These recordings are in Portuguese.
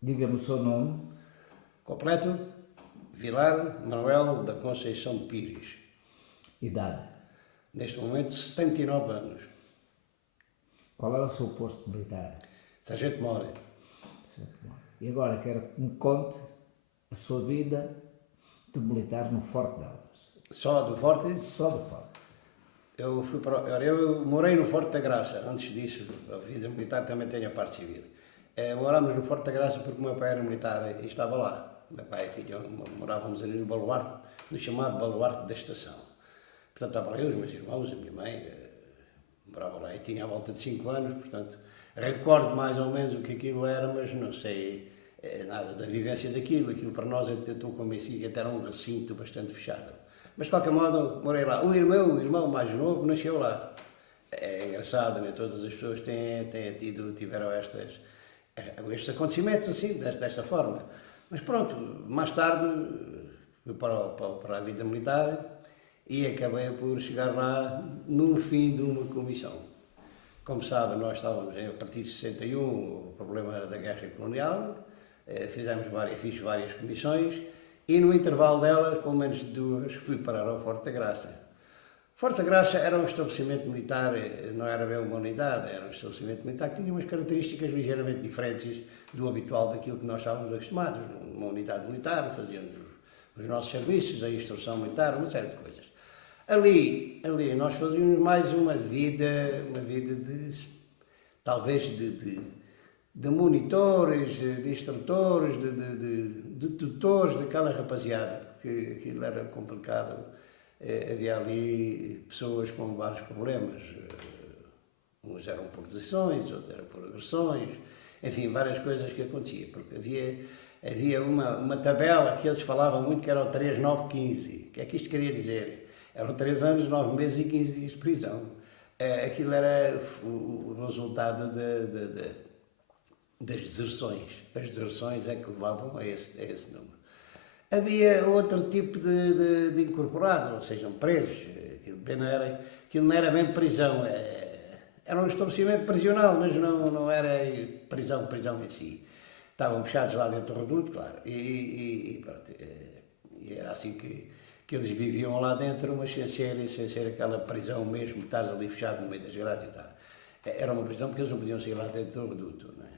Diga-me o seu nome. Completo, Vilar Manuel da Conceição Pires. Idade. Neste momento, 79 anos. Qual era o seu posto militar? Sargento-Mor. E agora quero que me conte a sua vida de militar no Forte de Elvas. Só do Forte? Só do Forte. Eu morei no Forte da Graça. Antes disso, a vida militar também tem a parte civil. Morámos no Forte da Graça porque o meu pai era militar e estava lá. Meu pai morávamos ali no baluarte, no chamado baluarte da estação. Portanto, estava lá eu, os meus irmãos, a minha mãe, morava lá e tinha à volta de 5 anos, portanto, recordo mais ou menos o que aquilo era, mas não sei nada da vivência daquilo. Aquilo para nós, eu estou convencido que até era um recinto bastante fechado. Mas, de qualquer modo, morei lá. O irmão mais novo nasceu lá. É engraçado, né? Todas as pessoas tiveram estes acontecimentos assim, desta forma. Mas pronto, mais tarde fui para a vida militar e acabei por chegar lá no fim de uma comissão. Como sabe, nós estávamos a partir de 61, o problema era da guerra colonial, fiz várias comissões e no intervalo delas, pelo menos 2, fui parar ao Forte da Graça. Forte da Graça era um estabelecimento militar, não era bem uma unidade, era um estabelecimento militar que tinha umas características ligeiramente diferentes do habitual daquilo que nós estávamos acostumados. Uma unidade militar, fazíamos os nossos serviços, a instrução militar, uma série de coisas. Ali nós fazíamos mais uma vida talvez de monitores, de instrutores, de tutores daquela rapaziada, porque aquilo era complicado. Havia ali pessoas com vários problemas, uns eram por decisões, outros eram por agressões, enfim, várias coisas que aconteciam, porque havia uma tabela que eles falavam muito que era o 3-9-15. O que é que isto queria dizer? Eram 3 anos, 9 meses e 15 dias de prisão. Aquilo era o resultado das deserções. As deserções é que levavam a esse número. Havia outro tipo de incorporado, ou seja, presos. Aquilo não era bem prisão, era um estabelecimento prisional, mas não era prisão em si. Estavam fechados lá dentro do reduto, claro, e era assim que eles viviam lá dentro, mas sem ser aquela prisão mesmo, estás ali fechado no meio das grades e tal. Era uma prisão porque eles não podiam sair lá dentro do reduto. Não é?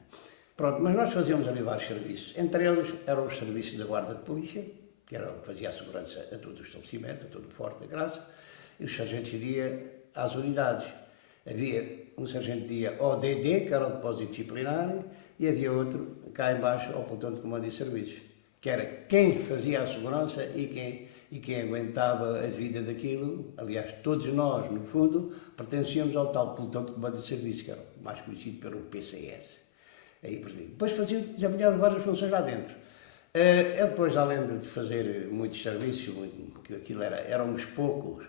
Pronto, mas nós fazíamos ali vários serviços. Entre eles eram os serviços da Guarda de Polícia, que era o que fazia a segurança a todo o estabelecimento, a todo o Forte da Graça, e os sargentos de dia às unidades. Havia um sargento de dia ODD, que era o depósito disciplinar, e havia outro cá embaixo, ao pelotão de comando e serviços, que era quem fazia a segurança e quem aguentava a vida daquilo. Aliás, todos nós, no fundo, pertencíamos ao tal pelotão de comando e serviços, que era mais conhecido pelo PCS. Depois desempenhávamos várias funções lá dentro. Eu depois, além de fazer muitos serviços, porque aquilo éramos poucos,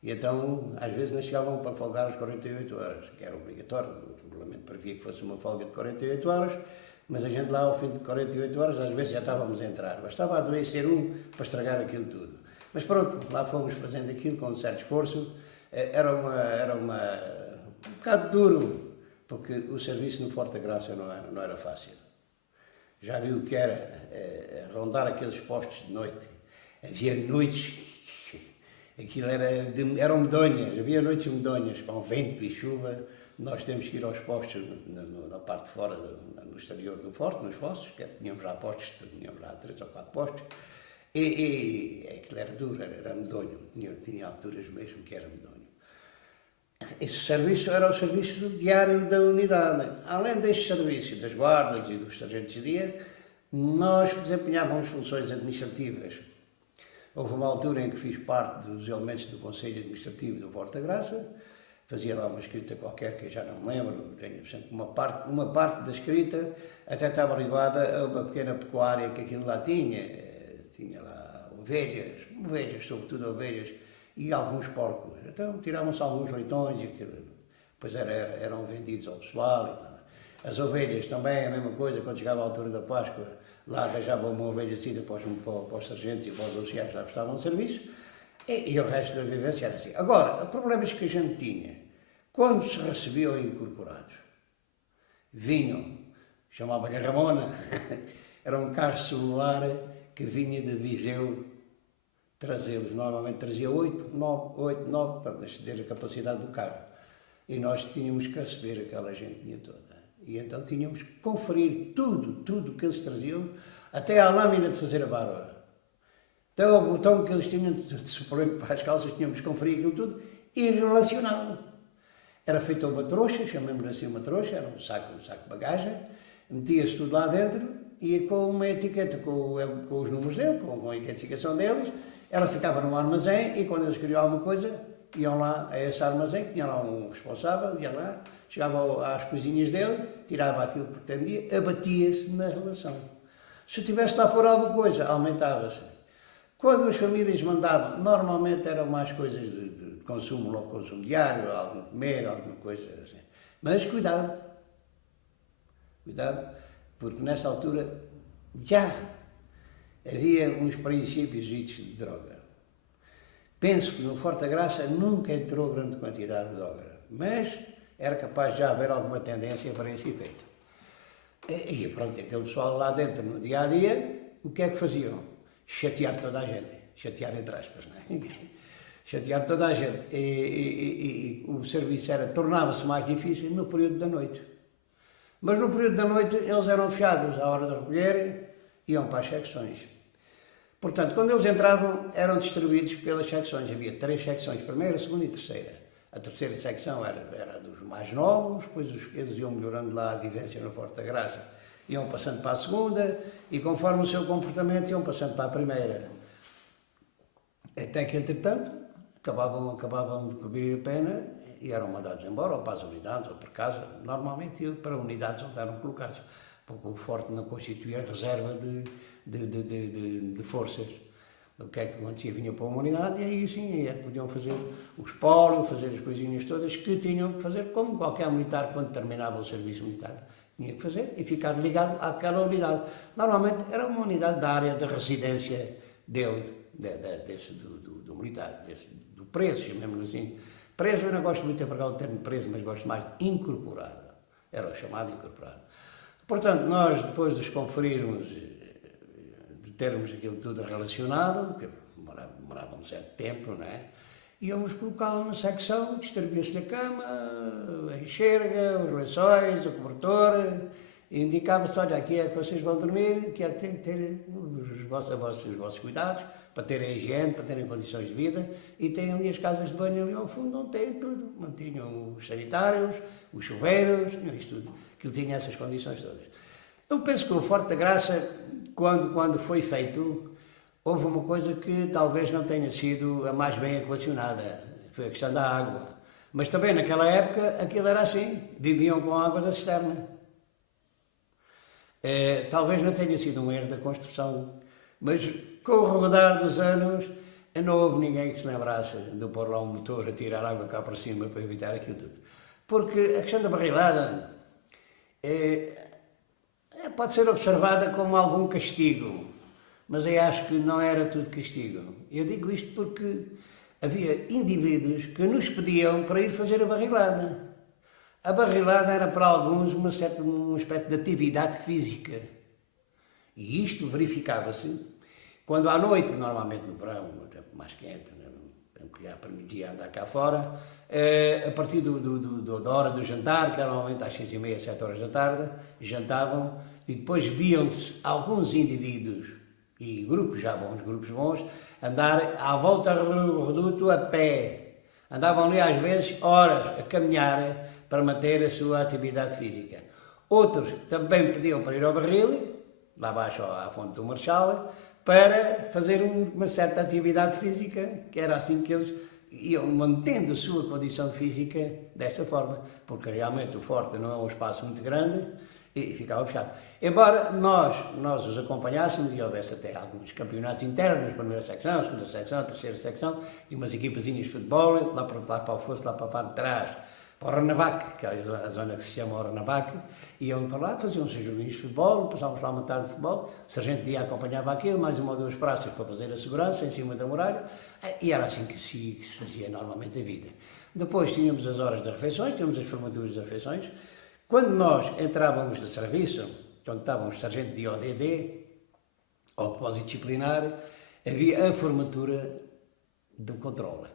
e então às vezes não chegavam para folgar as 48 horas, que era obrigatório, o regulamento previa que fosse uma folga de 48 horas, mas a gente lá ao fim de 48 horas às vezes já estávamos a entrar, bastava adoecer para estragar aquilo tudo. Mas pronto, lá fomos fazendo aquilo com um certo esforço, era um bocado duro, porque o serviço no Forte da Graça não era fácil. Já viu o que era rondar aqueles postos de noite. Havia noites, aquilo eram medonhas, havia noites medonhas, com vento e chuva. Nós temos que ir aos postos na parte de fora, no exterior do Forte, nos fossos, que tínhamos lá postos, tínhamos lá 3 ou 4 postos. E aquilo era duro, era medonho, tinha alturas mesmo que era medonho. Esse serviço era o serviço diário da unidade. Além deste serviço das guardas e dos sargentos de dia, nós desempenhávamos funções administrativas. Houve uma altura em que fiz parte dos elementos do Conselho Administrativo do Forte da Graça, fazia lá uma escrita qualquer que eu já não me lembro, tenho sempre uma parte da escrita até estava ligada a uma pequena pecuária que aquilo lá tinha lá ovelhas, sobretudo ovelhas, e alguns porcos. Então tiravam-se alguns leitões e aquilo, depois eram vendidos ao pessoal e tal. As ovelhas também, a mesma coisa, quando chegava a altura da Páscoa, lá arranjavam uma ovelhacida para os sargentos e para os oficiais que lá prestavam serviço, e o resto da vivência era assim. Agora, problemas que a gente tinha, quando se recebiam incorporados, vinham, chamavam-lhe Ramona, era um carro celular que vinha de Viseu trazê-los. Normalmente trazia 8, 9, para exceder a capacidade do carro. E nós tínhamos que receber aquela gentinha toda. E então tínhamos que conferir tudo que eles traziam, até à lâmina de fazer a barba. Até ao botão que eles tinham de suplente para as calças, tínhamos que conferir aquilo tudo e relacioná-lo. Era feita uma trouxa, chamamos assim uma trouxa, era um saco de bagagem, metia-se tudo lá dentro e com uma etiqueta com os números dele, com a identificação deles, ela ficava no armazém e quando eles queriam alguma coisa, iam lá a esse armazém, tinha lá um responsável, ia lá, chegava às coisinhas dele, tirava aquilo que pretendia, abatia-se na relação. Se tivesse lá por alguma coisa, aumentava-se. Quando as famílias mandavam, normalmente eram mais coisas de consumo, logo consumo diário, algum comer, alguma coisa assim. Mas cuidado, porque nessa altura já havia uns princípios de droga. Penso que no Forte da Graça nunca entrou grande quantidade de droga, mas era capaz de já haver alguma tendência para esse efeito. E pronto, aquele pessoal lá dentro, no dia-a-dia, o que é que faziam? Chatear toda a gente. Chatear entre aspas, não é? Chatear toda a gente. E o serviço tornava-se mais difícil no período da noite. Mas no período da noite eles eram fechados à hora de recolher, iam para as secções. Portanto, quando eles entravam, eram distribuídos pelas secções. Havia 3 secções, primeira, segunda e terceira. A terceira secção era dos mais novos, depois eles iam melhorando lá a vivência no Forte da Graça. Iam passando para a segunda e, conforme o seu comportamento, iam passando para a primeira. Até que, entretanto, acabavam de cumprir a pena e eram mandados embora, ou para as unidades, ou para casa. Normalmente para unidades onde eram colocados, porque o Forte não constituía reserva de forças. O que é que acontecia? Vinham para uma unidade e aí sim, podiam fazer o espólio, fazer as coisinhas todas que tinham que fazer, como qualquer militar quando terminava o serviço militar. Tinha que fazer e ficar ligado àquela unidade. Normalmente era uma unidade da área de residência dele, do militar, do preso, chamemos assim. Preso, eu não gosto muito de empregar o termo preso, mas gosto mais de incorporado. Era o chamado incorporado. Portanto, nós depois de os conferirmos, de termos aquilo tudo relacionado, porque demorava um certo tempo, não é? Íamos colocá-lo na secção, distribuía-se a cama, a enxerga, os lençóis, o cobertor, e indicava-se, olha, aqui é que vocês vão dormir, que é que tem que ter os vossos cuidados, para terem a higiene, para terem condições de vida, e têm ali as casas de banho ali ao fundo, onde têm tudo. Mantinham os sanitários, os chuveiros, isso tudo, que tinha essas condições todas. Eu penso que o Forte da Graça, quando foi feito, houve uma coisa que talvez não tenha sido a mais bem equacionada, foi a questão da água. Mas também naquela época aquilo era assim, viviam com a água da cisterna. Talvez não tenha sido um erro da construção, mas com o rodar dos anos não houve ninguém que se lembrasse de pôr lá um motor a tirar água cá para cima para evitar aquilo tudo. Porque a questão da barrilada pode ser observada como algum castigo, mas eu acho que não era tudo castigo. Eu digo isto porque havia indivíduos que nos pediam para ir fazer a barrilada. A barrilada era para alguns um aspecto de atividade física. E isto verificava-se quando à noite, normalmente no verão, no tempo mais quente, que já permitia andar cá fora, a partir da hora do jantar, que era normalmente às 6h30, 7 horas da tarde, jantavam e depois viam-se alguns indivíduos e grupos bons, andar à volta do reduto a pé. Andavam ali às vezes horas a caminhar para manter a sua atividade física. Outros também pediam para ir ao barril, lá abaixo à fonte do Marchal, para fazer uma certa atividade física, que era assim que eles iam mantendo a sua condição física dessa forma, porque realmente o Forte não é um espaço muito grande e ficava fechado. Embora nós os acompanhássemos e houvesse até alguns campeonatos internos, primeira secção, segunda secção, terceira secção, e umas equipazinhas de futebol, lá para o fosso, lá para a parte de trás, para o Ranavac, que é a zona que se chama o Ranavac, iam para lá, faziam os seus joguinhos de futebol, passávamos lá uma tarde de futebol, o sargento dia acompanhava aquilo, mais uma ou duas praças para fazer a segurança em cima da muralha, e era assim que se fazia normalmente a vida. Depois tínhamos as horas das refeições, tínhamos as formaturas das refeições. Quando nós entrávamos de serviço, quando estávamos sargento de ODD, ou depósito disciplinar, havia a formatura do controle.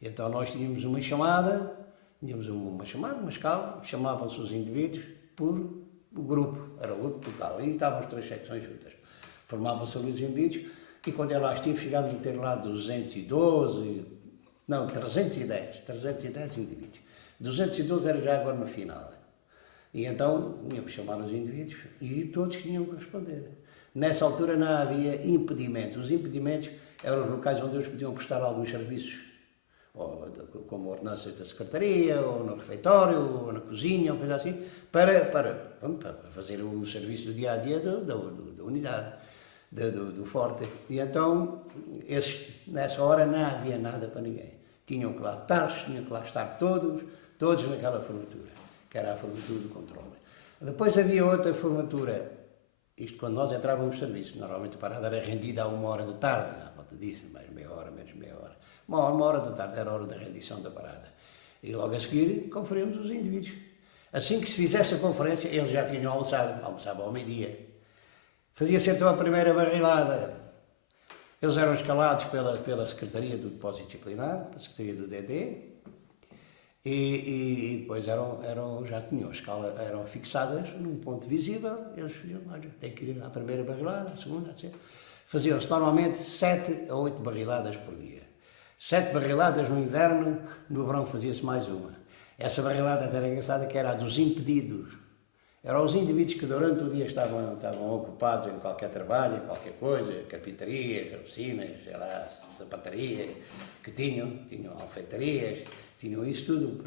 Então nós tínhamos uma chamada, uma escala, chamavam-se os indivíduos por o grupo, era o grupo total, e estavam as 3 secções juntas. Formavam-se ali os indivíduos, e quando eu lá estive, chegámos a ter lá 310 indivíduos. 212 era já agora no final. E então, íamos chamar os indivíduos e todos tinham que responder. Nessa altura não havia impedimentos. Os impedimentos eram os locais onde eles podiam prestar alguns serviços, ou como a ordenança da secretaria, ou no refeitório, ou na cozinha, ou coisa assim, para fazer o serviço do dia-a-dia da unidade, do Forte. E então, nessa hora não havia nada para ninguém. Tinham que lá estar todos naquela formatura, que era a formatura do controle. Depois havia outra formatura, isto quando nós entrávamos no serviço, normalmente a parada era rendida a 1h da tarde, à volta disso, mais meia hora, menos meia hora. Uma hora da tarde era a hora da rendição da parada. E logo a seguir conferíamos os indivíduos. Assim que se fizesse a conferência, eles já tinham almoçavam ao meio-dia. Fazia-se então a primeira barrilada. Eles eram escalados pela Secretaria do Depósito Disciplinar, a Secretaria do DD, e depois já tinham a escala, eram fixadas num ponto visível, eles diziam, olha, tem que ir à primeira barrilada, à segunda, etc. Faziam-se normalmente 7 a 8 barriladas por dia. 7 barriladas no inverno, no verão fazia-se mais uma. Essa barrilada era engraçada, que era a dos impedidos. Eram os indivíduos que durante o dia estavam ocupados em qualquer trabalho, em qualquer coisa, carpintarias, oficinas, sei lá, sapataria, que tinham alfeitarias, tinham isso tudo,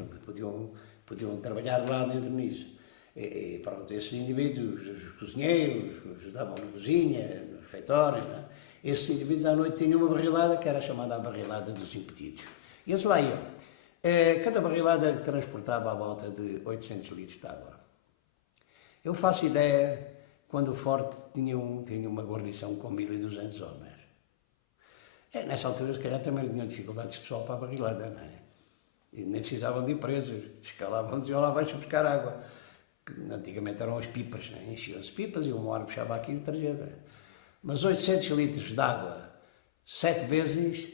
podiam trabalhar lá dentro nisso. E pronto, esses indivíduos, os cozinheiros, ajudavam na cozinha, no refeitório, não é? Esses indivíduos à noite tinham uma barrilada que era chamada a barrilada dos impedidos. E eles lá iam. Cada barrilada transportava à volta de 800 litros de água. Eu faço ideia quando o Forte tinha uma guarnição com 1.200 homens. Nessa altura, se calhar, também tinham dificuldades de pessoal para a barrilada, não é? E nem precisavam de ir presos, escalavam e diziam lá, vais buscar água. Antigamente eram as pipas, né? Enchiam-se pipas e um hora puxava aquilo e trazia. Mas 800 litros de água, 7 vezes,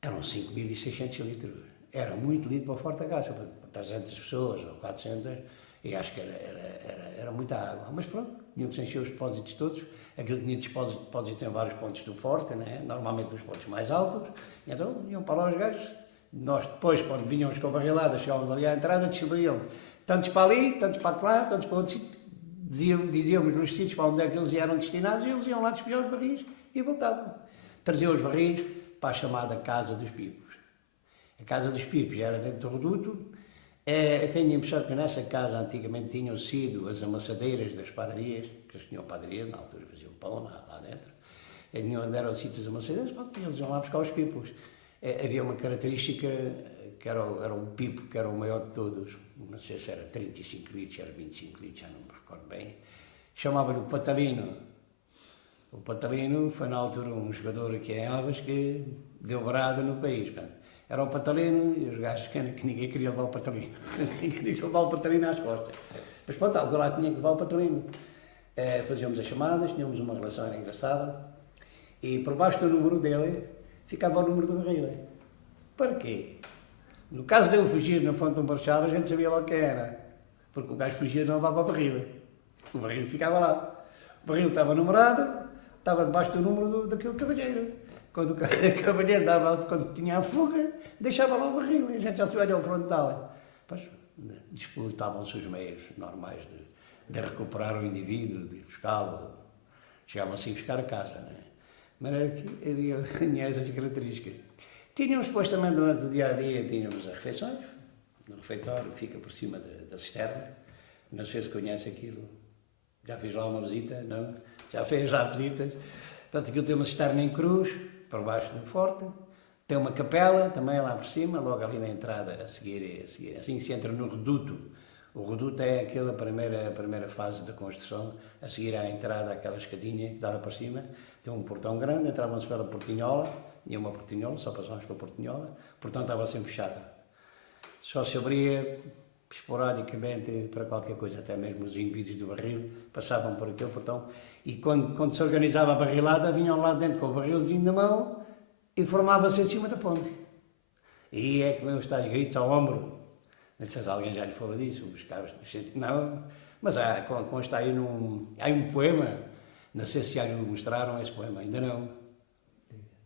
eram 5.600 litros. Era muito litro para o Forte da Caça, para 300 pessoas ou 400, e acho que era muita água. Mas pronto, tinham que se encher os depósitos todos. Aquilo tinha depósitos em vários pontos do Forte, né? Normalmente os pontos mais altos, e então iam para lá os gajos. Nós depois, quando vinhamos com a barrilada, chegávamos ali à entrada, distribuíam tantos para ali, tantos para lá, tantos para outro sítio. Dizíamos nos sítios para onde é que eles eram destinados e eles iam lá despejar os barris e voltavam. Traziam os barris para a chamada Casa dos Pipos. A Casa dos Pipos era dentro do reduto. Eu tenho a impressão que nessa casa antigamente tinham sido as amassadeiras das padarias, que eles tinham padarias, na altura faziam pão lá dentro. Eram sítios amassadeiras, e eles iam lá buscar os pipos. Havia uma característica que era um pipo, que era o maior de todos, não sei se era 35 litros, era 25 litros, já não me recordo bem, chamava-lhe o Patalino. O Patalino foi na altura um jogador aqui em Alves que deu brada no país. Portanto, era o Patalino e os gajos que ninguém queria levar o Patalino. Ninguém queria levar o Patalino às costas. Mas pronto, algo lá tinha que levar o Patalino. Fazíamos as chamadas, tínhamos uma relação engraçada, e por baixo do número dele ficava o número do barril. Para quê? No caso de eu fugir na Fonte do Marchal, a gente sabia logo quem era. Porque o gajo fugia e não levava a barril. O barril ficava lá. O barril estava numerado, estava debaixo do número daquele cavalheiro. Quando o cavalheiro quando tinha a fuga, deixava lá o barril e a gente já se olha ao frontal. Pois, disputavam-se os meios normais de recuperar o indivíduo, de buscá-lo. Chegavam assim a buscar a casa, não é? Mas havia essas características. Tínhamos depois também, durante o dia-a-dia, tínhamos as refeições, no refeitório que fica por cima da cisterna. Não sei se conhece aquilo. Já fiz lá uma visita, não? Já fez lá visitas. Portanto, aquilo tem uma cisterna em cruz, por baixo do forte. Tem uma capela, também lá por cima, logo ali na entrada, a seguir. Assim que se entra no reduto. O reduto é aquela primeira fase da construção, a seguir à entrada, aquela escadinha que dava para cima. Tem um portão grande, entrávamos pela portinhola, e uma portinhola, só passámos pela portinhola. O portão estava sempre fechado. Só se abria esporadicamente para qualquer coisa, até mesmo os indivíduos do barril passavam por aquele portão. E quando se organizava a barrilada, vinham lá dentro com o barrilzinho na mão e formava-se em cima da ponte. E é que vem os tais gritos ao ombro. Não sei se alguém já lhe falou disso, os cabos, não, mas consta aí há um poema, não sei se já lhe mostraram esse poema, ainda não.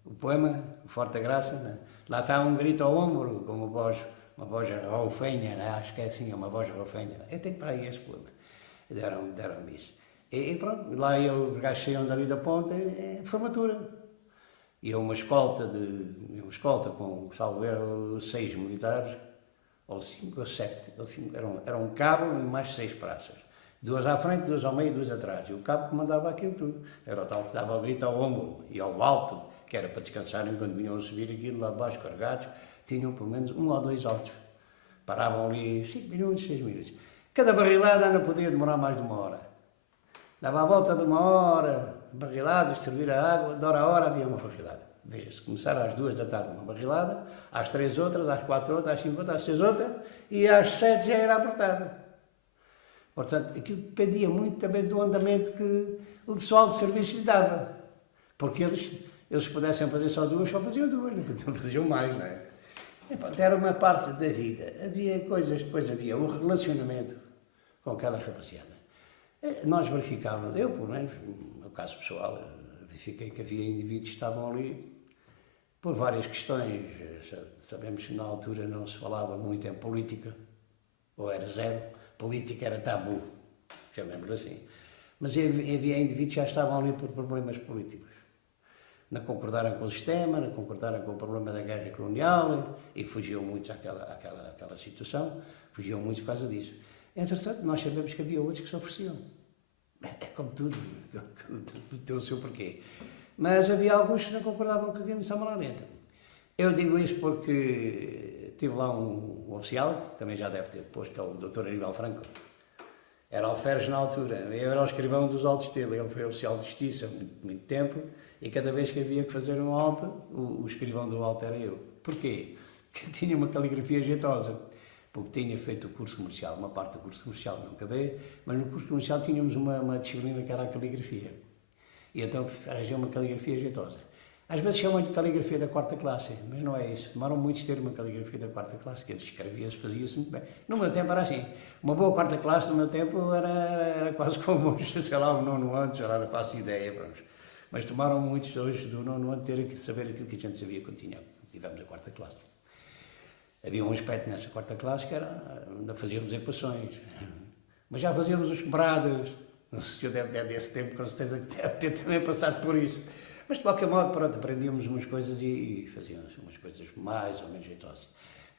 O poema, o Forte da Graça, né? Lá está um grito ao ombro, com uma voz raufenha, né? Acho que é assim, uma voz raufenha. Eu tenho para aí esse poema, deram-me isso. E pronto, lá os gajos saíam dali da ponte, é formatura. E uma escolta com, salvo erro, 6 militares, ou 5 ou 7, era um cabo e mais 6 praças. 2 à frente, 2 ao meio e 2 atrás. E o cabo comandava aquilo tudo. Era o tal que dava o grito ao ombro e ao alto, que era para descansarem quando vinham a subir aquilo lá de baixo carregados, tinham pelo menos 1 ou 2 altos. Paravam ali 5 minutos, 6 minutos. Cada barrilada não podia demorar mais de 1 hora. Dava a volta de 1 hora, barrilada, distribuir a água, de hora a hora havia uma barrilada. Veja-se, começaram às 2 da tarde uma barrilada, às 3 outras, às 4 outras, às 5 outras, às 6 outras, e às 7 já era apertada. Portanto, aquilo dependia muito também do andamento que o pessoal de serviço lhe dava. Porque eles pudessem fazer só 2, só faziam 2, não faziam mais, não é? Era uma parte da vida. Havia coisas, depois havia o relacionamento com aquela rapaziada. Nós verificávamos, eu pelo menos, no meu caso pessoal, verifiquei que havia indivíduos que estavam ali por várias questões. Sabemos que na altura não se falava muito em política, ou era zero, política era tabu, chamemos assim. Mas havia indivíduos que já estavam ali por problemas políticos. Não concordaram com o sistema, não concordaram com o problema da guerra colonial e fugiam muitos àquela situação, fugiam muitos por causa disso. Entretanto, nós sabemos que havia outros que se ofereciam. É como tudo, tem o seu porquê. Mas havia alguns que não concordavam com aquilo que estava lá dentro. Eu digo isso porque tive lá um oficial, que também já deve ter depois, que é o Dr. Aníbal Franco. Era alferes na altura, eu era o escrivão dos altos dele, ele foi oficial de justiça há muito tempo, e cada vez que havia que fazer um alto, o escrivão do alto era eu. Porquê? Porque tinha uma caligrafia jeitosa, porque tinha feito o curso comercial, uma parte do curso comercial não acabei, mas no curso comercial tínhamos uma disciplina que era a caligrafia. E então arranjei uma caligrafia jeitosa. Às vezes chamam de caligrafia da 4ª classe, mas não é isso. Demoram muito a ter uma caligrafia da 4ª classe, que escrevia-se, fazia-se muito bem. No meu tempo era assim. Uma boa 4ª classe, no meu tempo, era quase como, sei lá, o 9º ano, já lá não faço ideia, pronto. Mas tomaram muitos hoje do 9º ano ter que saber aquilo que a gente sabia quando tivemos a 4ª classe. Havia um aspecto nessa 4ª classe que era, ainda fazíamos equações, mas já fazíamos os quebrados. Não sei se eu deve ter desse tempo, com certeza que deve ter também passado por isso. Mas de qualquer modo, pronto, aprendíamos umas coisas e fazíamos umas coisas mais ou menos jeitosas.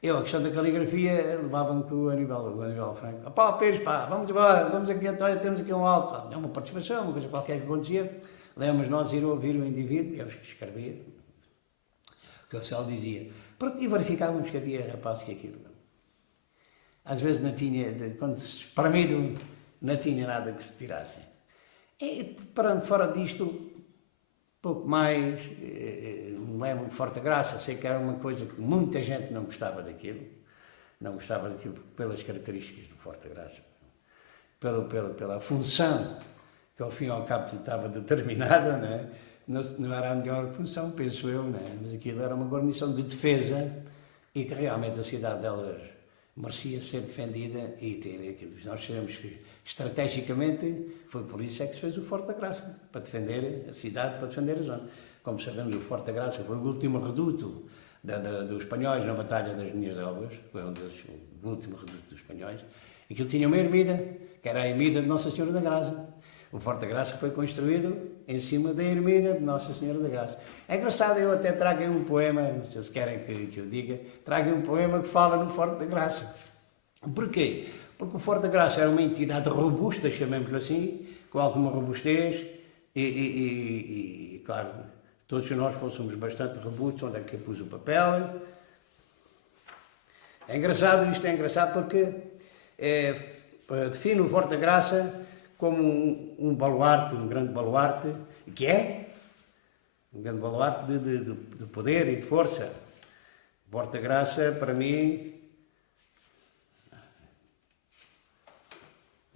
Eu, a questão da caligrafia, levava-me com o Aníbal Franco. Pá, Pires, pá, vamos embora, vamos aqui, temos aqui um alto. É uma participação, uma coisa qualquer que acontecia. Lemos nós ir ouvir o indivíduo, eu que escrevia, o que o oficial dizia. Pronto, e verificávamos que havia rapazes que aquilo. Às vezes não tinha, quando se espremido, não tinha nada que se tirasse. E, fora disto, pouco mais, não é muito forte a graça, sei que era uma coisa que muita gente não gostava daquilo pelas características do Forte da Graça, pela função que ao fim e ao cabo estava determinada, não é? Não era a melhor função, penso eu, não é? Mas aquilo era uma guarnição de defesa e que realmente a cidade delas merecia ser defendida e ter aquilo. Nós sabemos que, estrategicamente, foi por isso é que se fez o Forte da Graça, para defender a cidade, para defender a zona. Como sabemos, o Forte da Graça foi o último reduto dos espanhóis na Batalha das Linhas de Elvas, foi o último reduto dos espanhóis. Aquilo tinha uma ermida, que era a ermida de Nossa Senhora da Graça. O Forte da Graça foi construído em cima da ermida de Nossa Senhora da Graça. É engraçado, eu até trago aí um poema, não sei se querem que eu diga, trago aí um poema que fala no Forte da Graça. Porquê? Porque o Forte da Graça era uma entidade robusta, chamemos-lhe assim, com alguma robustez e, claro, todos nós fôssemos bastante robustos, onde é que eu pus o papel. É engraçado, isto é engraçado porque define o Forte da Graça como um baluarte, um grande baluarte, que é um grande baluarte de poder e de força. O Forte da Graça, para mim,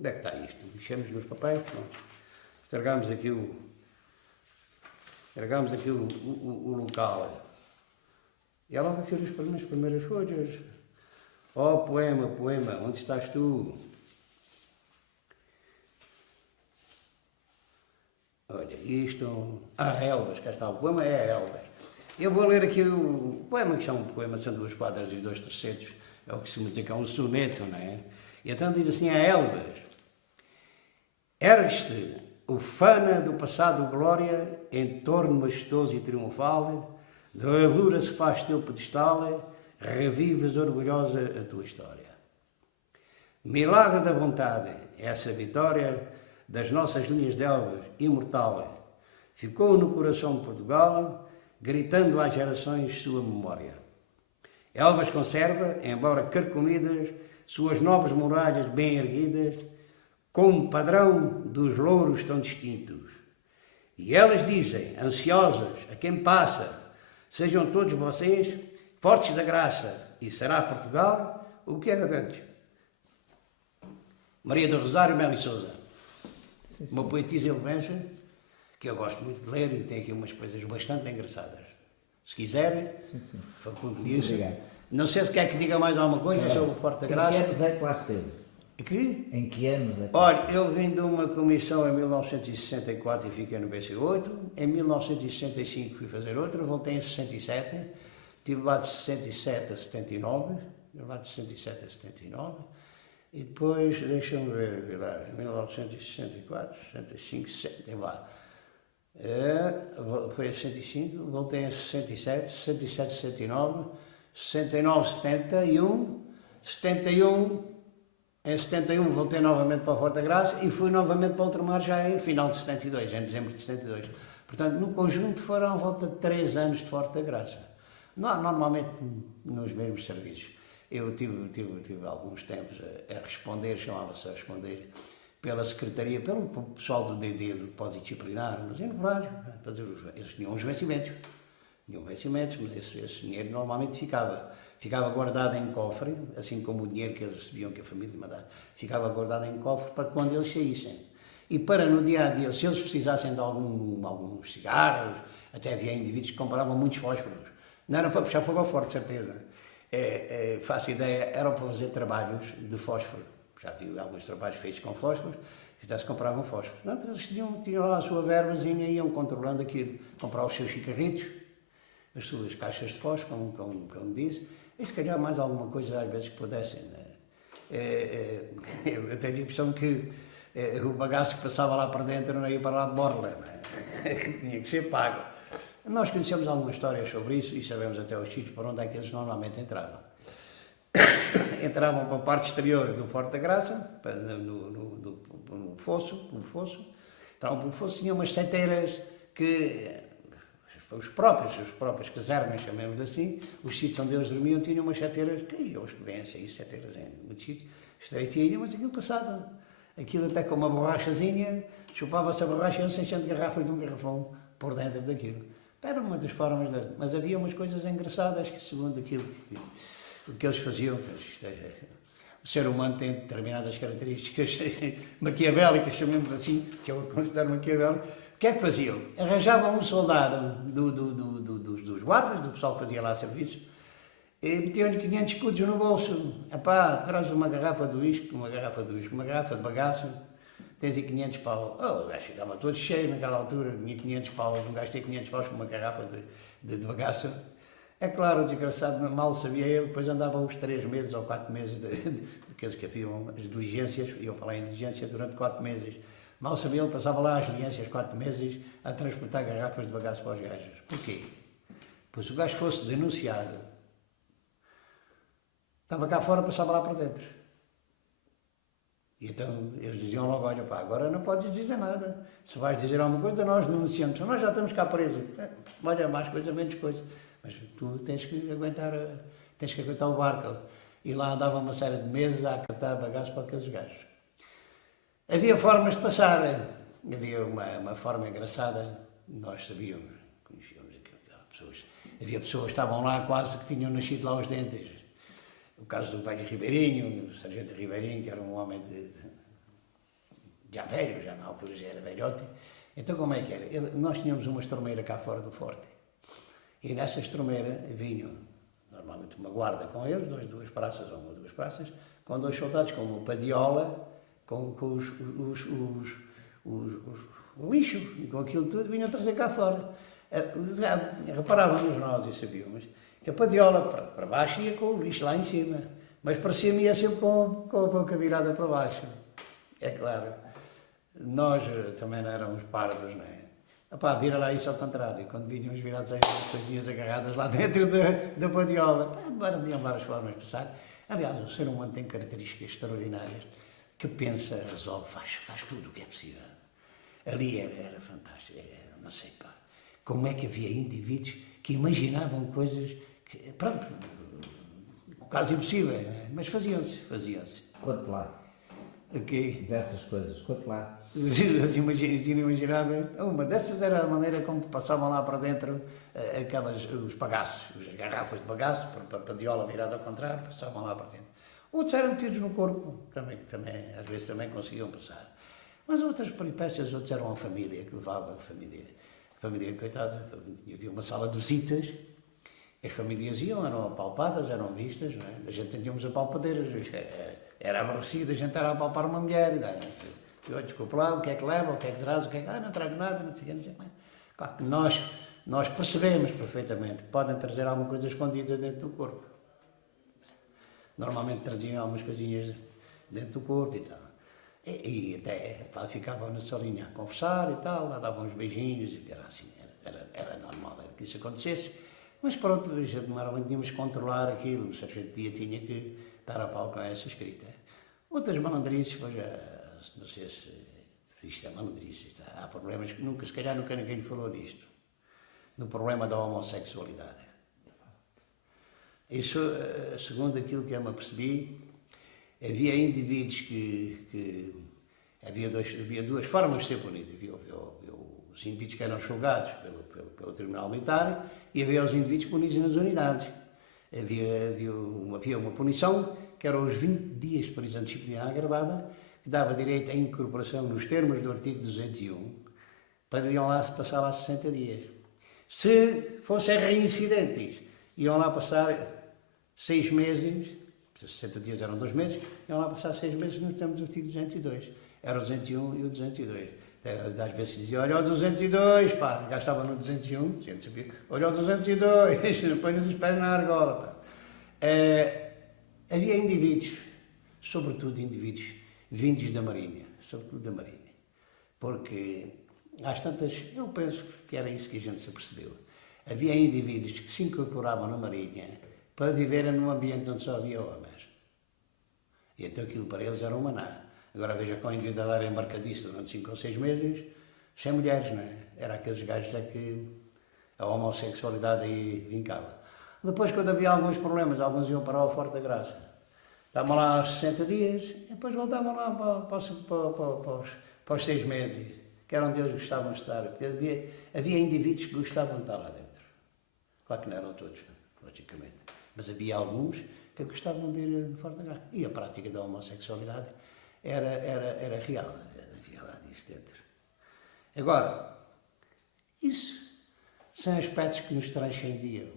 onde é que está isto? Mexemos nos papéis, estragámos aqui o local. E é logo aqui nas primeiras folhas. Oh, poema, onde estás tu? Olha, isto... Elvas, cá está, o poema é Elvas. Eu vou ler aqui o poema, que é um poema, são 2 quadras e 2 tercetos, é o que se diz que é um soneto, não é? E então diz assim a Elvas: ergues-te, ufana do passado glória, em torno majestoso e triunfal, de bravura se faz teu pedestal, revives orgulhosa a tua história. Milagre da vontade, essa vitória das nossas linhas de Elvas, imortal, ficou no coração de Portugal, gritando às gerações sua memória. Elvas conserva, embora carcomidas, suas nobres muralhas bem erguidas, como padrão dos louros tão distintos. E elas dizem, ansiosas, a quem passa, sejam todos vocês fortes da graça, e será Portugal o que era antes. Maria do Rosário Melo e Sousa, uma poetisa elevense que eu gosto muito de ler e tem aqui umas coisas bastante engraçadas. Se quiserem, faculto-lhe isso. Obrigado. Não sei se quer que diga mais alguma coisa sobre o Forte da Graça. Em que anos é que lá esteve? Que? Em que anos é que... Olha, eu vim de uma comissão em 1964 e fiquei no BC8. Em 1965 fui fazer outra, voltei em 67. Estive lá de 67 a 79. E depois, deixa-me ver, Vilar, em 1964, 65, 70, lá. Foi a 65, voltei em 67, 67, 69, 69, 71, 71, em 71 voltei novamente para o Forte da Graça e fui novamente para o Ultramar já em final de 72, em dezembro de 72. Portanto, no conjunto foram à volta de 3 anos de Forte da Graça. Normalmente nos mesmos serviços. Eu tive alguns tempos a responder, chamava-se a responder, pela Secretaria, pelo pessoal do DD, do Depósito Disciplinar, mas em vários, eles tinham uns vencimentos, mas esse dinheiro normalmente ficava guardado em cofre, assim como o dinheiro que eles recebiam, que a família mandava, ficava guardado em cofre para quando eles saíssem. E para no dia-a-dia, se eles precisassem de alguns cigarros, até havia indivíduos que compravam muitos fósforos. Não era para puxar fogo ao forte, certeza. Faço ideia, eram para fazer trabalhos de fósforo. Já vi alguns trabalhos feitos com fósforos, que até se compravam fósforos. Portanto, eles tinham lá a sua verbazinha e iam controlando aquilo, comprar os seus chicarritos, as suas caixas de fósforo, como disse, e se calhar mais alguma coisa às vezes que pudessem. Né? Eu tenho a impressão que o bagaço que passava lá para dentro não ia para lá de borla, né? Tinha que ser pago. Nós conhecemos algumas histórias sobre isso e sabemos até os sítios por onde é que eles normalmente entravam. Entravam para a parte exterior do Forte da Graça, no fosso, entravam pelo fosso, tinham umas seteiras que os próprios casernas, chamemos assim, os sítios onde eles dormiam tinham umas seteiras, que hoje vêm-se aí seteiras em muitos sítios, estreitinhas, mas aquilo passava. Aquilo até com uma borrachazinha, chupava-se a borracha e eles enchendo garrafas de um garrafão por dentro daquilo. Era uma das formas, mas havia umas coisas engraçadas que, segundo aquilo que eles faziam, o ser humano tem determinadas características maquiavélicas, chamemos assim, que eu considero maquiavélico. O que é que faziam? Arranjavam um soldado dos guardas, do pessoal que fazia lá serviço, e metiam-lhe 500 escudos no bolso. Epá, traz uma garrafa de uísque, uma garrafa de bagaço, tens aí 500 paus. O gajo ficava todo cheio naquela altura, tinha 500 paus, um gajo tem 500 paus com uma garrafa de bagaço. É claro, o desgraçado mal sabia ele, depois andava uns 3 meses ou 4 meses daqueles que haviam as diligências, iam falar em diligência durante 4 meses, Mal sabia, ele passava lá as crianças 4 meses a transportar garrafas de bagaço para os gajos. Porquê? Pois se o gajo fosse denunciado, estava cá fora, passava lá para dentro. E então eles diziam logo, olha pá, agora não podes dizer nada. Se vais dizer alguma coisa, nós denunciamos. Nós já estamos cá presos. Olha, mais coisa, menos coisa. Mas tu tens que aguentar o barco. E lá andava uma série de meses a acartar bagaço para aqueles gajos. Havia formas de passar. Havia uma forma engraçada. Nós sabíamos, conhecíamos aquelas pessoas. Havia pessoas que estavam lá quase que tinham nascido lá os dentes. O caso do velho Ribeirinho, o sargento Ribeirinho, que era um homem já velho, já na altura já era velhote. Então como é que era? Nós tínhamos uma estromeira cá fora do forte. E nessa estromeira vinham, normalmente uma guarda com eles, duas praças ou uma ou duas praças, com 2 soldados, com uma padiola, com o lixo, e com aquilo tudo, vinham trazer cá fora. Reparávamos nós e sabíamos que a padiola para baixo ia com o lixo lá em cima, mas para cima ia sempre com a boca virada para baixo. É claro, nós também não éramos parvos, não é? Epá, vira lá isso ao contrário, quando vinhamos virados as coisinhas agarradas lá dentro da padiola. Haviam várias formas de passar. Aliás, o ser humano tem características extraordinárias, que pensa, resolve, faz tudo o que é possível. Ali era fantástico, não sei, pá, como é que havia indivíduos que imaginavam coisas que, pronto, quase impossíveis, mas faziam-se. Conte lá. Okay. Dessas coisas, conte lá. Imaginável. Uma dessas era a maneira como passavam lá para dentro os bagaços, as garrafas de bagaço, para a padiola virada ao contrário, passavam lá para dentro. Outros eram metidos no corpo, também, às vezes também conseguiam passar. Mas outras peripécias, outros eram a família, que levava a família, coitados, havia uma sala de visitas, as famílias eram apalpadas, eram vistas, não é? A gente tínhamos apalpadeiras, era aborrecido a gente estar a apalpar uma mulher, desculpa lá, o que é que leva, o que é que traz, não trago nada, não sei o que. Claro que nós percebemos perfeitamente que podem trazer alguma coisa escondida dentro do corpo. Normalmente traziam algumas coisinhas dentro do corpo e tal. E até lá ficavam na salinha a conversar e tal, lá davam uns beijinhos, e era assim, era normal que isso acontecesse. Mas pronto, a gente normalmente tínhamos que controlar aquilo, o sargento dia tinha que estar a pau com essa escrita. Outras malandrices, pois não sei se isto é malandrice, há problemas que se calhar nunca ninguém falou nisto, no problema da homossexualidade. Isso, segundo aquilo que eu me apercebi, havia indivíduos havia 2 formas de ser punido. Havia os indivíduos que eram julgados pelo Tribunal Militar e havia os indivíduos punidos nas unidades. Havia uma punição que era os 20 dias de prisão disciplinar agravada, que dava direito à incorporação nos termos do artigo 201, poderiam lá se passar lá 60 dias. Se fossem reincidentes, iam lá passar 6 meses, 60 dias eram 2 meses, iam lá passar 6 meses nos termos do artigo 202. Era o 201 e o 202. Às vezes se dizia, olha o 202, pá, já estava no 201, a gente sabia, olha o 202, põe-nos os pés na argola, pá. Havia indivíduos, sobretudo indivíduos vindos da Marinha, porque às tantas, eu penso que era isso que a gente se apercebeu. Havia indivíduos que se incorporavam na Marinha para viverem num ambiente onde só havia homens. E então aquilo para eles era um maná. Agora veja com a individualidade embarcadiça durante 5 ou 6 meses, sem mulheres, não é? Era aqueles gajos que a homossexualidade aí vincava. Depois, quando havia alguns problemas, alguns iam para o Forte da Graça. Estavam lá aos 60 dias, e depois voltavam lá para os 6 meses, que era onde eles gostavam de estar. Porque havia indivíduos que gostavam de estar lá dentro. Claro que não eram todos, logicamente. Mas havia alguns que gostavam de ir de Forte da Graça. E a prática da homossexualidade era real, havia lá disso dentro. Agora, isso são aspectos que nos transcendiam.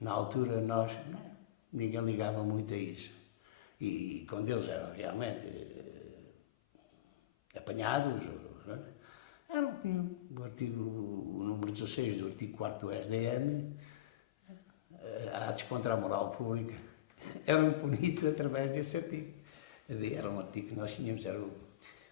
Na altura ninguém ligava muito a isso. E quando eles eram realmente apanhados, tinham o número 16 do artigo 4º do RDM, atos contra a moral pública, eram punidos através desse artigo. Era um artigo que nós tínhamos, era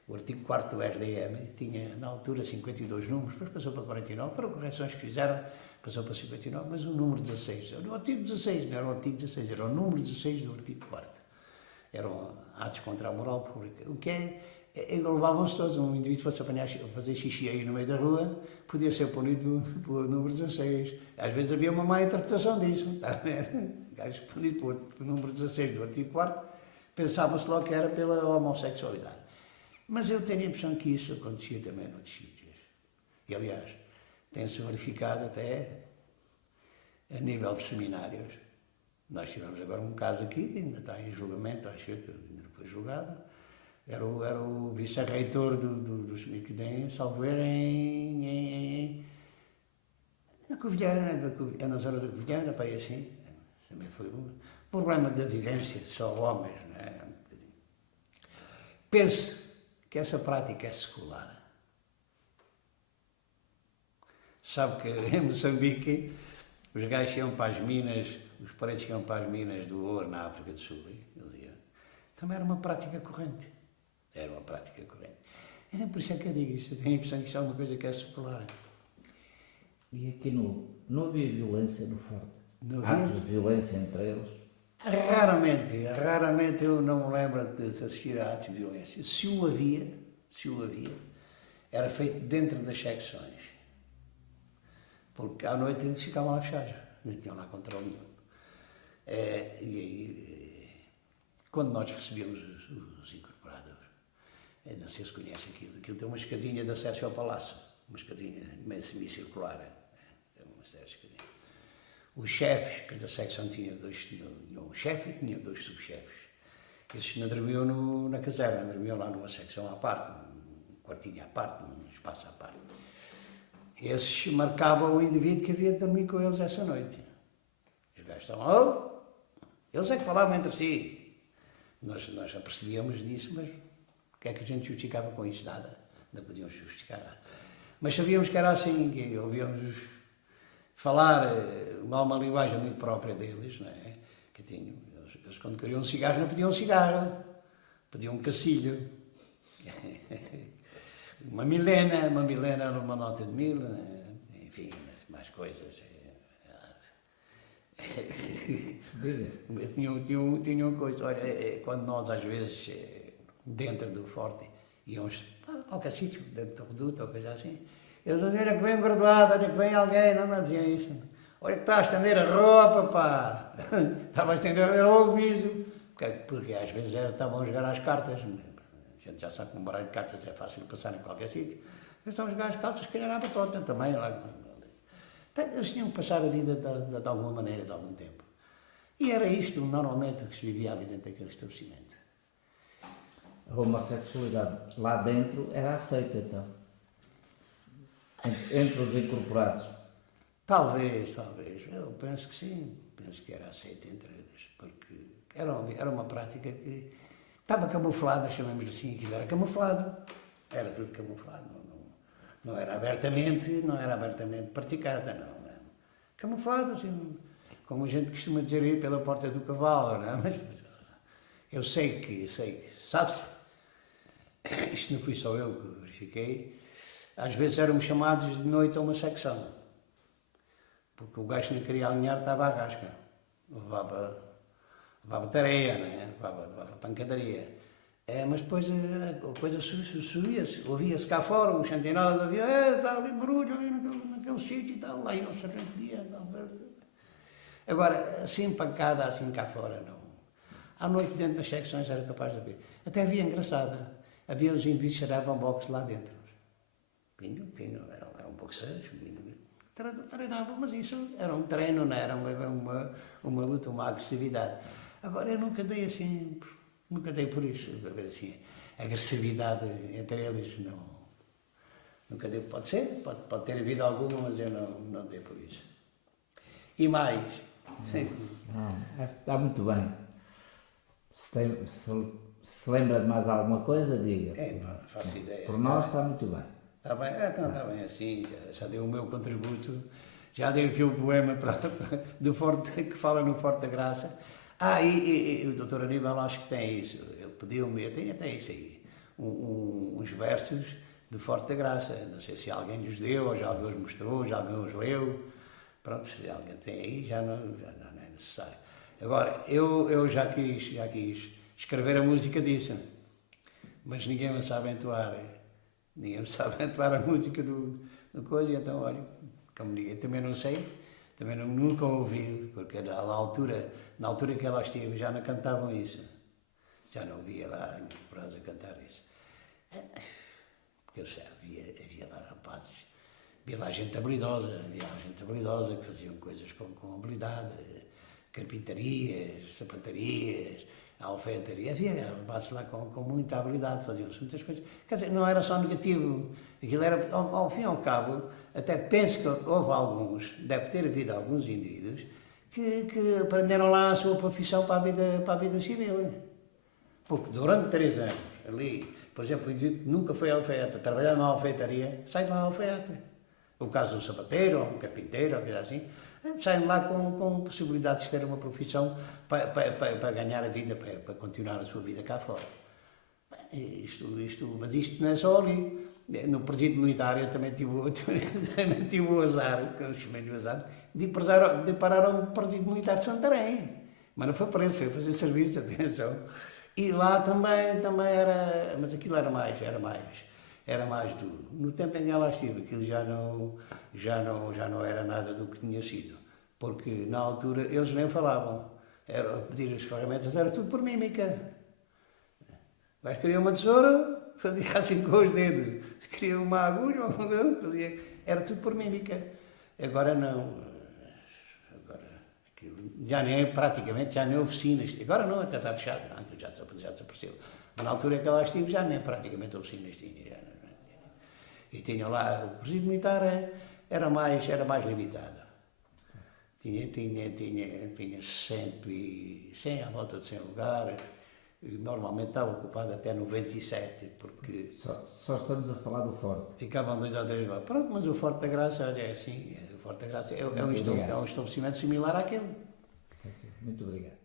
O artigo 4º do RDM tinha, na altura, 52 números, depois passou para 49, para correções que fizeram, passou para 59, mas o número 16, o artigo 16, não era o artigo 16, era o número 16 do artigo 4º. Eram atos contra a moral pública. O que englobavam-se todos. Um indivíduo fosse apanhar, fazer xixi aí no meio da rua, podia ser punido pelo número 16. Às vezes havia uma má interpretação disso. O gajo punido pelo número 16 do artigo 4º, pensava-se logo que era pela homossexualidade. Mas eu tenho a impressão que isso acontecia também noutros sítios. E, aliás, tem-se verificado até a nível de seminários. Nós tivemos agora um caso aqui, ainda está em julgamento, acho que ainda não foi julgado. Era o vice-reitor do Semiquidem, salvo ver, na Covilhã, é na zona da Covilhã, para aí assim. Também foi um problema da vivência, só homens, não é? Pense que essa prática é secular. Sabe que em Moçambique os gajos iam para as minas, os pretos iam para as minas do ouro na África do Sul. Também era uma prática corrente. Era uma prática corrente. É por isso é que eu digo isto. Eu tenho a impressão que isto é uma coisa que é secular. E aqui não havia violência no Forte? Atos de violência entre eles? Raramente eu não me lembro de assistir a atos de violência. Se o havia, era feito dentro das secções. Porque à noite eles ficavam lá fechados, não tinham lá controle nenhum. Quando nós recebíamos os incorporados, não sei se conhece aquilo tem uma escadinha de acesso ao palácio, uma escadinha meio semicircular. Uma série de escadinhas. Os chefes, cada secção tinha um chefe e tinha 2 subchefes. Esses não dormiam na caserna, dormiam lá numa secção à parte, um quartinho à parte, um espaço à parte. Esses marcavam o indivíduo que havia de dormir com eles essa noite. Os gajos estavam, eles é que falavam entre si. Nós apercebíamos disso, mas o que é que a gente justificava com isso? Nada. Não podíamos justificar nada. Mas sabíamos que era assim, que ouvíamos falar uma linguagem muito própria deles, não é? Que tinham, eles quando queriam um cigarro não pediam um cigarro, pediam um cacilho. Uma milena era uma nota de 1000, enfim, mais coisas. Tinha uma coisa, olha, quando nós às vezes, dentro do Forte, íamos a qualquer sítio, dentro do reduto ou coisa assim, eles diziam, olha que vem um graduado, olha que vem alguém, não diziam isso. Olha que está a estender a roupa, pá. Estava a estender, era o aviso. Porque às vezes estavam a jogar às cartas. A gente já sabe que um baralho de cartas é fácil de passar em qualquer sítio. Mas estavam a jogar às cartas, que era para toda também. Lá. Eles tinham que passar a vida de alguma maneira, de algum tempo. E era isto, normalmente, que se vivia ali dentro daquele estabelecimento. A homossexualidade lá dentro era aceita, então? Entre os incorporados? Talvez. Eu penso que sim. Penso que era aceita entre eles. Porque era uma prática que estava camuflada, chamamos assim, aquilo era camuflado. Era tudo camuflado. Não era abertamente praticada, não. Camuflado, assim, como a gente costuma dizer aí pela porta do cavalo, não é? Mas eu sei que, sabe-se, isto não fui só eu que verifiquei, às vezes éramos chamados de noite a uma secção, porque o gajo que não queria alinhar estava à rasca, levava tareia, não é? levava pancadaria. Mas depois a coisa subia-se, ouvia-se cá fora, os sentinelas ouviam, está ali barulho, ali naquele sítio e tal, lá iam-se a dia. Agora, assim pancada, assim cá fora, não. À noite, dentro das secções, era capaz de haver. Até havia engraçada, havia os indivíduos que cheiravam boxe lá dentro. Eram boxeiros, treinavam, mas isso era um treino, não era uma luta, uma agressividade. Agora, eu nunca dei por isso, a ver assim, agressividade entre eles, não. Nunca dei, pode ser, pode ter havido alguma, mas eu não dei por isso. E mais? Acho que está muito bem. Se lembra de mais alguma coisa, diga. Não faço ideia. Por nós está muito bem. Está bem, então está bem assim, já dei o meu contributo, já dei aqui o poema do Forte, que fala no Forte da Graça. E o Dr. Aníbal acho que tem isso, ele pediu-me, eu tenho até isso aí, uns versos de Forte da Graça. Não sei se alguém lhes deu, ou já alguém os mostrou, já alguém os leu. Pronto, se alguém tem aí, já não é necessário. Agora, eu já quis escrever a música disso, mas ninguém me sabe entoar. Ninguém me sabe entoar a música do coisa, então, olha, como ninguém também não sei, também nunca ouvi, porque na altura que ela esteve já não cantavam isso. Já não via lá em prosa cantar isso. Porque eu sei, havia lá rapazes, havia lá gente habilidosa, que faziam coisas com habilidade, carpintarias, sapatarias, alfaiataria, havia rapazes lá com muita habilidade, faziam-se muitas coisas. Quer dizer, não era só negativo, aquilo era, ao fim e ao cabo, até penso que houve alguns, deve ter havido alguns indivíduos, que aprenderam lá a sua profissão para a vida civil. Porque durante 3 anos, ali, por exemplo, o indivíduo nunca foi alfaiate, trabalhar numa alfaiataria, sai de lá alfaiate. O caso do sapateiro, ou um carpinteiro, ou coisa assim, saem lá com possibilidades de ter uma profissão para ganhar a vida, para continuar a sua vida cá fora. Mas isto não é só ali. No presídio militar eu também tive o azar, com os meus azar, de parar ao presídio militar de Santarém. Mas não foi preso, foi fazer serviço, atenção. E lá também era, mas aquilo era mais duro. No tempo em que ela estive, aquilo já não era nada do que tinha sido. Porque na altura eles nem falavam. Era pedir as ferramentas, era tudo por mímica. Mas queria uma tesoura, fazia assim com os dedos. Se queria uma agulha, fazia. Era tudo por mímica. Agora não. Agora, aquilo, praticamente já nem oficinas. Agora não, até está fechado, já desapareceu. Mas na altura que ela estive, já nem praticamente oficinas tinha. E tinha lá, o presídio militar era mais limitado. Tinha sempre 100, à volta de 100 lugares. Normalmente estava ocupado até 97, porque... Só estamos a falar do Forte. Ficavam 2 ou 3 lá. Pronto, mas o Forte da Graça, olha, é assim, o Forte da Graça é um estabelecimento similar àquele. Muito obrigado.